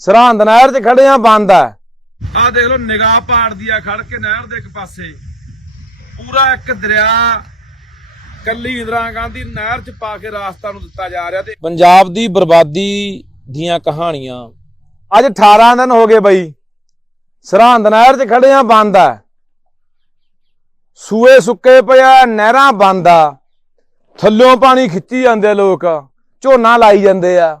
ਸਰਹੰਦ ਨਹਿਰ 'ਚ ਖੜੇ ਆ ਬੰਦ ਆ ਆਹ ਦੇਖ ਲਓ ਨਿਗਾਹ ਪਾੜਦੀ ਆ ਖੜ ਕੇ ਨਹਿਰ ਦੇ ਇੱਕ ਪਾਸੇ। ਪੂਰਾ ਇੱਕ ਦਰਿਆ ਕੱਲੀ ਇੰਦਰਾ ਗਾਂਧੀ ਨਹਿਰ 'ਚ ਪਾ ਕੇ ਰਾਸਤਾ ਨੂੰ ਦਿੱਤਾ ਜਾ ਰਿਹਾ ਤੇ ਪੰਜਾਬ ਦੀ ਬਰਬਾਦੀ ਦੀਆਂ ਕਹਾਣੀਆਂ। ਅੱਜ 18 ਦਿਨ ਹੋ ਗਏ ਬਈ। ਸਰਹੰਦ ਨਹਿਰ 'ਚ ਖੜੇ ਆ ਬੰਦ ਆ ਸੂਏ ਸੁੱਕੇ ਪਿਆ ਨਹਿਰਾਂ ਬੰਦ ਆ। ਥੱਲਿਓਂ ਪਾਣੀ ਖਿੱਚੀ ਜਾਂਦੇ ਆ ਲੋਕ। ਝੋਨਾ ਲਾਈ ਜਾਂਦੇ ਆ।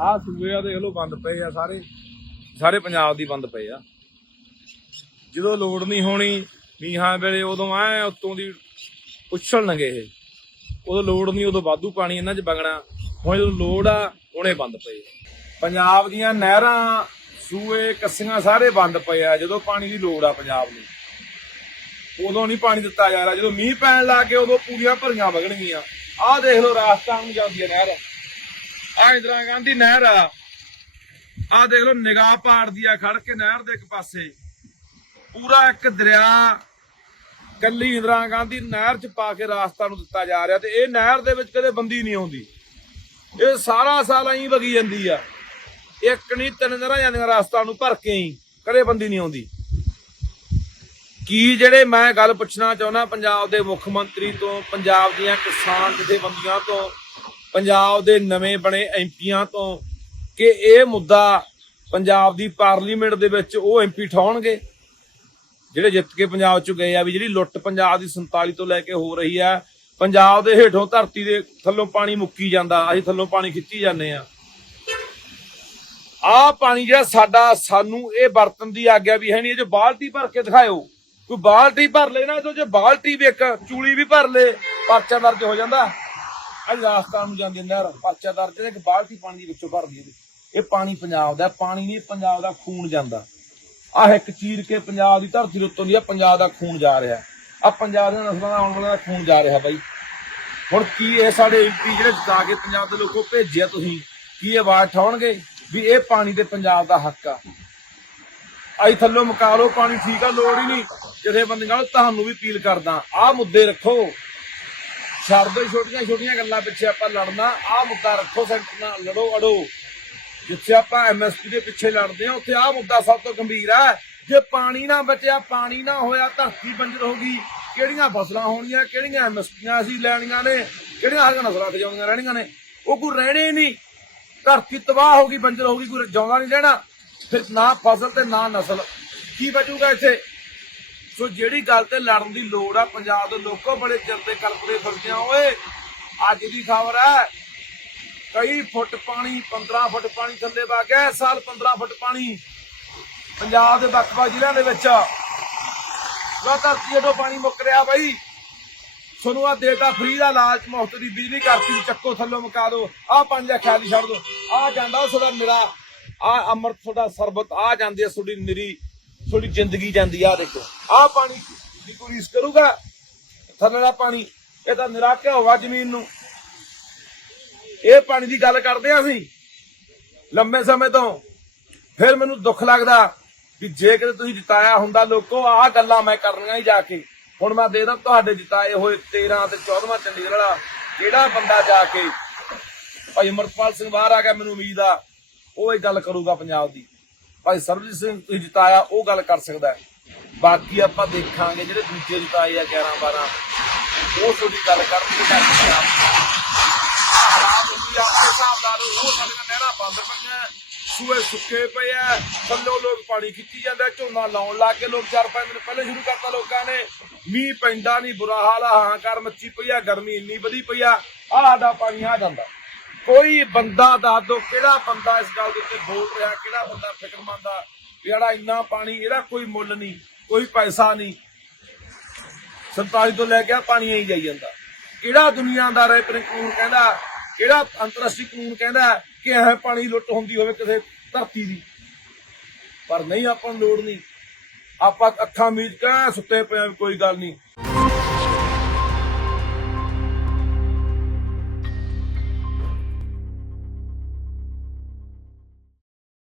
ਆਹ ਸੂਏ ਆ ਦੇਖ ਲਓ ਬੰਦ ਪਏ ਆ ਸਾਰੇ। ਸਾਰੇ ਪੰਜਾਬ ਦੀ ਬੰਦ ਪਏ ਆ। ਜਦੋਂ ਲੋੜ ਨਹੀਂ ਹੋਣੀ, ਮੀਂਹਾਂ ਵੇਲੇ ਉਦੋਂ ਐ ਉਤੋਂ ਦੀ ਉਛਲਣਗੇ ਇਹ। ਉਦੋਂ ਲੋੜ ਨਹੀਂ, ਉਦੋਂ ਵਾਧੂ ਪਾਣੀ ਇਹਨਾਂ 'ਚ ਵਗਣਾ। ਹੁਣ ਜਦੋਂ ਲੋੜ ਆ, ਹੁਣੇ ਬੰਦ ਪਏ ਪੰਜਾਬ ਦੀਆਂ ਨਹਿਰਾਂ, ਸੂਏ, ਕੱਸੀਆਂ ਸਾਰੇ ਬੰਦ ਪਏ ਆ, ਜਦੋਂ ਪਾਣੀ ਦੀ ਲੋੜ ਆ ਪੰਜਾਬ ਨੂੰ। ਉਦੋਂ ਨਹੀਂ ਪਾਣੀ ਦਿੱਤਾ ਜਾ ਰਿਹਾ। ਜਦੋਂ ਮੀਂਹ ਪੈਣ ਲੱਗ ਗਏ ਉਦੋਂ ਪੂਰੀਆਂ ਭਰੀਆਂ ਵਗਣਗੀਆਂ। ਆਹ ਦੇਖ ਲਓ ਰਾਜਸਥਾਨ ਨੂੰ ਜਾਂਦੀ ਹੈ ਨਹਿਰ। ਆ ਇੰਦਰਾ ਗਾਂਧੀ ਨਹਿਰ ਆ। ਆਹ ਦੇਖ ਲਓ, ਨਿਗਾਹ ਪਾੜਦੀ ਆ, ਖੜ ਕੇ ਨਹਿਰ ਦੇ ਇੱਕ ਪਾਸੇ। ਪੂਰਾ ਇੱਕ ਦਰਿਆ ਕੱਲੀ ਇੰਦਰਾ ਗਾਂਧੀ ਨਹਿਰ 'ਚ ਪਾ ਕੇ ਰਾਸਤਾ ਨੂੰ ਦਿੱਤਾ ਜਾ ਰਿਹਾ ਤੇ ਇਹ ਨਹਿਰ ਦੇ ਵਿੱਚ ਕਦੇ ਬੰਦੀ ਨਹੀਂ ਆਉਂਦੀ। ਇਹ ਸਾਰਾ ਸਾਲ ਐਂ ਵਗੀ ਜਾਂਦੀ ਆ। ਇੱਕ ਨਹੀਂ, ਤਿੰਨ ਨਹਿਰਾਂ ਜਾਂਦੀਆਂ ਰਾਸਤਾ ਨੂੰ ਭਰ ਕੇ ਹੀ, ਕਦੇ ਬੰਦੀ ਨਹੀਂ ਆਉਂਦੀ। ਕੀ ਜਿਹੜੇ ਮੈਂ ਗੱਲ ਪੁੱਛਣਾ ਚਾਹੁੰਦਾ, ਪੰਜਾਬ ਦੇ ਮੁੱਖ ਮੰਤਰੀ ਤੋਂ, ਪੰਜਾਬ ਦੀਆਂ ਕਿਸਾਨ ਜਥੇਬੰਦੀਆਂ ਤੋਂ ਪੰਜਾਬ ਦੇ ਨਵੇਂ ਬਣੇ ਐਮਪੀਆਂ ਤੋਂ ਕਿ ਇਹ ਮੁੱਦਾ ਪੰਜਾਬ ਦੀ ਪਾਰਲੀਮੈਂਟ ਦੇ ਵਿੱਚ ਉਹ ਐਮਪੀ ਠਾਉਣਗੇ, ਜਿਹੜੇ ਜਿੱਤ ਕੇ ਪੰਜਾਬ ਚ ਗਏ ਆ ਵੀ ਜਿਹੜੀ ਲੁੱਟ ਪੰਜਾਬ ਦੀ 47 ਤੋਂ ਲੈ ਕੇ ਹੋ ਰਹੀ ਆ, ਪੰਜਾਬ ਦੇ ਹੇਠੋਂ ਧਰਤੀ ਦੇ ਥੱਲੋਂ ਪਾਣੀ ਮੁੱਕੀ ਜਾਂਦਾ, ਅਸੀਂ ਥੱਲੋਂ ਪਾਣੀ ਖਿੱਚੀ ਜਾਂਦੇ ਆ। ਆਹ ਪਾਣੀ ਜਿਹੜਾ ਸਾਡਾ, ਸਾਨੂੰ ਇਹ ਵਰਤਨ ਦੀ ਆਗਿਆ ਵੀ ਹੈ ਨਹੀਂ, ਇਹ ਜੋ ਬਾਲਟੀ ਭਰ ਕੇ ਦਿਖਾਇਓ। ਕੋਈ ਬਾਲਟੀ ਭਰ ਲੈ ਨਾ, ਇਹਦੇ ਜੇ ਬਾਲਟੀ ਵੀ ਇੱਕ ਚੂਲੀ ਵੀ ਭਰ ਲੈ, ਪਰਚਾ ਦਰਜ ਹੋ ਜਾਂਦਾ। ਅੱਜ ਰਾਜਸਥਾਨ ਨੂੰ ਜਾਂਦੀ ਨਹਿਰ ਪਰਚਾ ਦਰਜ ਹੈ ਇੱਕ ਬਾਲਟੀ ਪਾਣੀ ਦੀ ਵਿੱਚੋਂ ਭਰਦੀ ਹੈ ਇਹ ਪਾਣੀ ਪੰਜਾਬ ਦਾ ਪਾਣੀ ਨਹੀਂ ਪੰਜਾਬ ਦਾ ਖੂਨ ਜਾਂਦਾ। ਆਹ ਇੱਕ ਚੀਰ ਕੇ ਪੰਜਾਬ ਦੀ ਧਰਤੀ ਉੱਤੋਂ ਦੀ ਆ, ਪੰਜਾਬ ਦਾ ਖੂਨ ਜਾ ਰਿਹਾ। ਆ ਪੰਜਾਬ ਦੇ ਨਸਲਾਂ ਦਾ ਆਉਣ ਵਾਲਾ ਦਾ ਖੂਨ ਜਾ ਰਿਹਾ ਬਾਈ। ਹੁਣ ਕੀ ਇਹ ਸਾਡੇ ਐਮਪੀ ਜਿਹੜੇ ਜਿਤਾ ਕੇ ਪੰਜਾਬ ਦੇ ਲੋਕੋ ਭੇਜਿਆ ਤੁਸੀਂ, ਕੀ ਇਹ ਆਵਾਜ਼ ਠਾਉਣਗੇ ਵੀ ਇਹ ਪਾਣੀ ਤੇ ਪੰਜਾਬ ਦਾ ਹੱਕ ਆ? ਆਈ ਥੱਲੋਂ ਮੁਕਾ ਲਓ ਪਾਣੀ, ਠੀਕ ਆ, ਲੋੜ ਹੀ ਨਹੀਂ। ਜਿਹਦੇ ਬੰਦੇ ਨਾਲ ਤੁਹਾਨੂੰ ਵੀ ਅਪੀਲ ਕਰਦਾ। ਆਹ ਮੁੱਦੇ ਰੱਖੋ। ਛੱਡ ਦਿਓ ਛੋਟੀਆਂ ਛੋਟੀਆਂ ਗੱਲਾਂ ਪਿੱਛੇ ਆਪਾਂ ਲੜਨਾ। ਆਹ ਮੁੱਦਾ ਰੱਖੋ ਸੈਂਟਰ ਨਾਲ, ਲੜੋ, ਅੜੋ। ਜਿੱਥੇ ਆਪਾਂ ਐਮਐਸਪੀ ਦੇ ਪਿੱਛੇ ਲੜਦੇ ਆ ਉੱਥੇ ਆਹ ਮੁੱਦਾ ਸਭ ਤੋਂ ਗੰਭੀਰ ਹੈ। ਜੇ ਪਾਣੀ ਨਾ ਬਚਿਆ, ਪਾਣੀ ਨਾ ਹੋਇਆ, ਧਰਤੀ ਬੰਜਰ ਹੋ ਗਈ। ਕਿਹੜੀਆਂ ਫਸਲਾਂ ਹੋਣੀਆਂ, ਕਿਹੜੀਆਂ ਐਮਐਸਪੀਆਂ ਅਸੀਂ ਲੈਣੀਆਂ ਨੇ, ਕਿਹੜੀਆਂ ਹਰੀਆਂ ਨਸਲਾਂ ਤੇ ਰਹਿਣੀਆਂ ਨੇ। ਉਹ ਕੋਈ ਰਹਿਣੇ ਨਹੀਂ। ਧਰਤੀ ਤਬਾਹ ਹੋ ਗਈ, ਬੰਜਰ ਹੋ ਗਈ, ਕੋਈ ਜਾਉਂਦਾ ਨਹੀਂ ਰਹਿਣਾ। ਫਿਰ ਨਾ ਫਸਲ ਤੇ ਨਾ ਨਸਲ। ਕੀ ਬਚੂਗਾ ਇੱਥੇ? ਸੋ ਜਿਹੜੀ ਗੱਲ ਤੇ ਲੜਨ ਦੀ ਲੋੜ ਆ, ਪੰਜਾਬ ਦੇ ਲੋਕੋ ਬੜੇ ਚਿਰ ਤੇ ਕਲਪਦੇ ਫਿਰਦੇ ਆ ਓਏ, ਅੱਜ ਦੀ ਖਬਰ ਹੈ, ਕਈ ਫੁੱਟ ਪਾਣੀ 15 ਫੁੱਟ ਪਾਣੀ ਥੱਲੇ ਵਗ ਗਿਆ ਸਾਲ 15 ਫੁੱਟ ਪਾਣੀ ਪੰਜਾਬ ਦੇ ਵੱਖ-ਵੱਖ ਜ਼ਿਲ੍ਹਿਆਂ ਦੇ ਵਿੱਚ। ਲੋ ਧਰਤੀ ਹੇਠੋਂ ਪਾਣੀ ਮੁੱਕ ਰਿਹਾ ਬਾਈ। ਤੁਹਾਨੂੰ ਆ ਦੇਤਾ ਫ੍ਰੀ ਦਾ ਲਾਲਚ, ਮੁਫਤ ਦੀ ਬਿਜਲੀ ਕਰਤੀ, ਚੱਕੋ ਥੱਲੋਂ ਮੁਕਾ ਦਿਓ। ਆ ਪੰਜ ਦਾ ਖਿਆਲ ਛੱਡ ਦਿਓ। ਆ ਜਾਂਦਾ ਤੁਹਾਡਾ ਨਿਰਾ ਆ ਅੰਮ੍ਰਿਤ, ਤੁਹਾਡਾ ਸਰਬਤ ਆ ਜਾਂਦੀ ਹੈ ਤੁਹਾਡੀ ਨਿਰੀ। ਤੁਹਾਡੀ ਜ਼ਿੰਦਗੀ ਜਾਂਦੀ ਆ ਦੇਖੋ। ਆ ਪਾਣੀ ਦੀ ਕੋਈ ਕਰੂਗਾ, ਥੱਲੇ ਦਾ ਪਾਣੀ, ਇਹ ਤਾਂ ਨਿਰਾ ਹੋਵਾ ਜ਼ਮੀਨ ਨੂੰ। ਇਹ ਪਾਣੀ ਦੀ ਗੱਲ ਕਰਦੇ ਆ ਅਸੀਂ ਲੰਬੇ ਸਮੇਂ ਤੋਂ। ਫਿਰ ਮੈਨੂੰ ਦੁੱਖ ਲੱਗਦਾ ਕਿ ਜੇ ਕਿਤੇ ਤੁਸੀਂ ਜਿਤਾਇਆ ਹੁੰਦਾ ਲੋਕੋ, ਆਹ ਗੱਲਾਂ ਮੈਂ ਕਰਨੀਆਂ ਹੀ ਜਾ ਕੇ। ਹੁਣ ਮੈਂ ਦੇਖਦਾ ਤੁਹਾਡੇ ਜਿਤਾਏ ਹੋਏ 13 ਤੇ 14ਵਾਂ ਚੰਡੀਗੜ੍ਹ ਵਾਲਾ ਕਿਹੜਾ ਬੰਦਾ ਜਾ ਕੇ? ਭਾਈ ਅਮਰਪਾਲ ਸਿੰਘ ਬਾਹਰ ਆ ਗਿਆ, ਮੈਨੂੰ ਉਮੀਦ ਆ, ਉਹ ਇਹ ਗੱਲ ਕਰੂਗਾ ਪੰਜਾਬ ਦੀ। ਭਾਈ ਸਰਬਜੀਤ ਸਿੰਘ ਤੁਸੀਂ ਜਿਤਾਇਆ, ਉਹ ਗੱਲ ਕਰ ਸਕਦਾ ਬਾਕੀ ਆਪਾਂ ਦੇਖਾਂਗੇ ਜਿਹੜੇ ਦੂਜੇ ਜਿਤਾਏ ਆ 11 12 ਉਹ ਤੁਹਾਡੀ ਗੱਲ ਕਰਨਗੇ ਜਾ ਕੇ ਪੰਜਾਬ ਆਪਣੇ ਹਿਸਾਬ ਨਾਲ ਉਹ ਸਾਡੀਆਂ ਨਹਿਰਾਂ ਬੰਦ ਪਈਆਂ, ਸੂਏ ਸੁੱਕੇ ਪਏ ਆ, ਥੱਲੋਂ ਲੋਕ ਪਾਣੀ ਖਿੱਚੀ ਜਾਂਦਾ, ਝੋਨਾ ਲਾਉਣ ਲੱਗ ਕੇ ਲੋਕ ਚਾਰ ਪੰਜ ਦਿਨ ਪਹਿਲੇ ਸ਼ੁਰੂ ਕਰਤਾ ਲੋਕਾਂ ਨੇ। ਮੀਂਹ ਪੈਂਦਾ ਨਹੀਂ ਬੁਰਾ ਹਾਲ ਆ ਹਾਹਾਕਾਰ ਮੱਚੀ ਪਈ ਆ, ਗਰਮੀ ਇੰਨੀ ਵਧੀ ਪਈ ਆ, ਆਹ ਸਾਡਾ ਪਾਣੀ ਆ ਜਾਂਦਾ। ਕੋਈ ਬੰਦਾ ਦੱਸ ਦੋ ਕਿਹੜਾ ਬੰਦਾ ਇਸ ਗੱਲ ਦੇ ਉੱਤੇ ਬੋਲ ਰਿਹਾ, ਕਿਹੜਾ ਬੰਦਾ ਫਿਕਰਮੰਦ ਆ ਜਿਹੜਾ ਇੰਨਾ ਪਾਣੀ, ਇਹਦਾ ਕੋਈ ਮੁੱਲ ਨਹੀਂ, ਕੋਈ ਪੈਸਾ ਨਹੀਂ। 47 ਤੋਂ ਲੈ ਕੇ ਆ ਪਾਣੀ ਆਈ ਜਾਈ ਜਾਂਦਾ। ਕਿਹੜਾ ਦੁਨੀਆਦਾਰ ਹੈ ਪਰ ਕਾਨੂੰਨ ਕਹਿੰਦਾ, ਕਿਹੜਾ ਅੰਤਰਰਾਸ਼ਟਰੀ ਕਾਨੂੰਨ ਕਹਿੰਦਾ ਕਿ ਇਹ ਪਾਣੀ ਲੁੱਟ ਹੁੰਦੀ ਹੋਵੇ ਕਿਸੇ ਧਰਤੀ ਦੀ। ਪਰ ਨਹੀਂ, ਆਪਾਂ ਨੂੰ ਲੋੜ ਨਹੀਂ। ਆਪਾਂ ਅੱਖਾਂ ਮੀਚ ਕੇ ਸੁੱਤੇ ਪਏ ਕੋਈ ਗੱਲ ਨਹੀਂ।